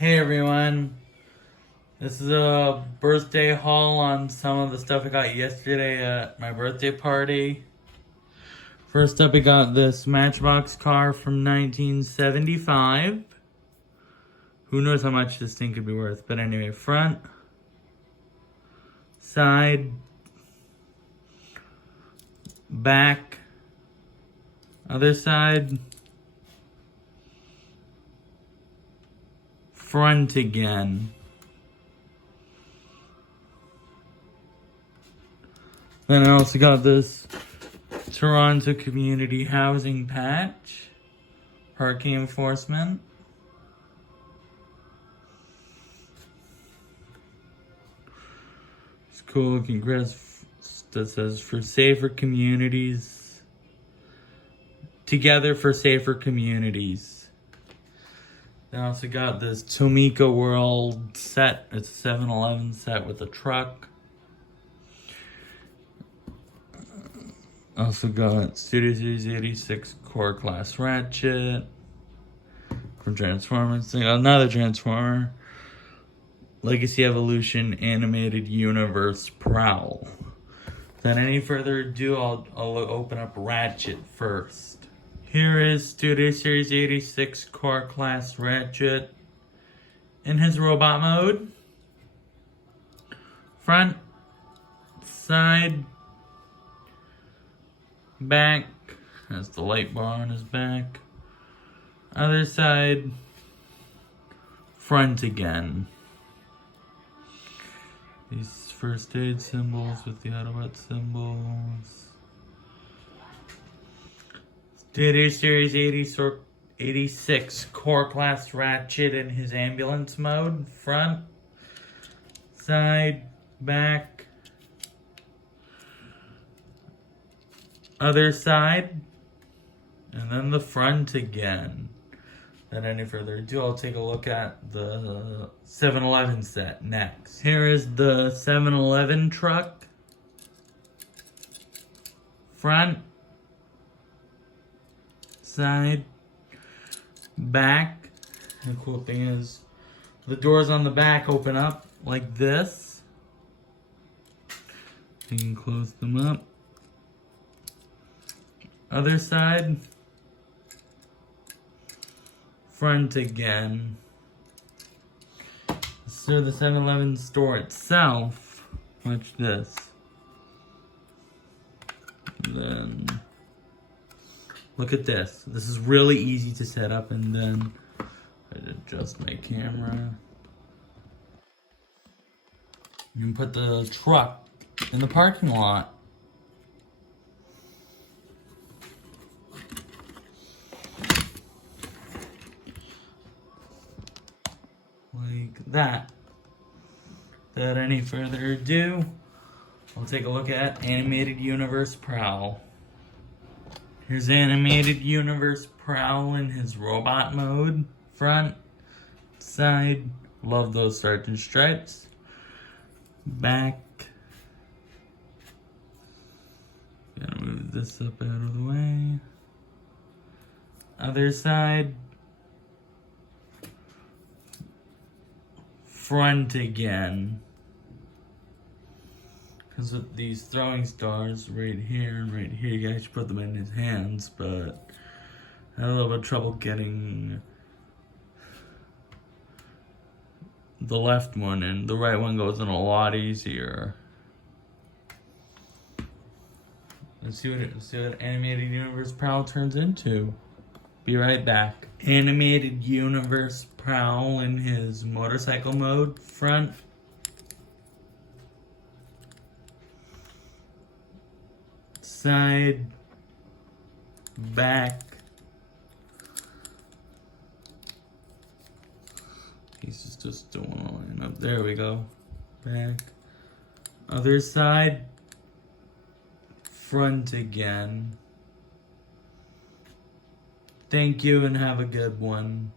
Hey everyone, this is a birthday haul on some of the stuff I got yesterday at my birthday party. First up, I got this Matchbox car from 1975. Who knows how much this thing could be worth, but anyway, front, side, back, other side, front again. Then I also got this Toronto Community Housing patch, parking enforcement. It's cool looking crest that says for safer communities. Together for safer communities. Then I also got this Tomika World set. It's a 7-Eleven set with a truck. Also got Studio Series 86 Core Class Ratchet from Transformers. Another Transformer. Legacy Evolution Animated Universe Prowl. Without any further ado, I'll open up Ratchet first. Here is Studio Series 86 Core Class Ratchet in his robot mode. Front, side, back, has the light bar on his back. Other side, front again. These first aid symbols with the Autobot symbols. Studio Series 86 Core Class Ratchet in his ambulance mode. Front, side, back, other side, and then the front again. Without any further ado, I'll take a look at the 7-Eleven set next. Here is the 7-Eleven truck. Front, side, back. The cool thing is the doors on the back open up like this. You can close them up. Other side, front again. So the 7-Eleven store itself, watch this. Then, look at this. This is really easy to set up, and then I adjust my camera. You can put the truck in the parking lot. Like that. Without any further ado, I'll take a look at Animated Universe Prowl. Here's Animated Universe Prowl in his robot mode. Front, side, love those Sergeant Stripes. Back. Gonna move this up out of the way. Other side. Front again. Because with these throwing stars right here and right here, you guys should put them in his hands, but I had a little bit of trouble getting the left one in. The right one goes in a lot easier. Let's see what Animated Universe Prowl turns into. Be right back. Animated Universe Prowl in his motorcycle mode. Front, side, back. Pieces just don't want to line up. There we go. Back. Other side. Front again. Thank you and have a good one.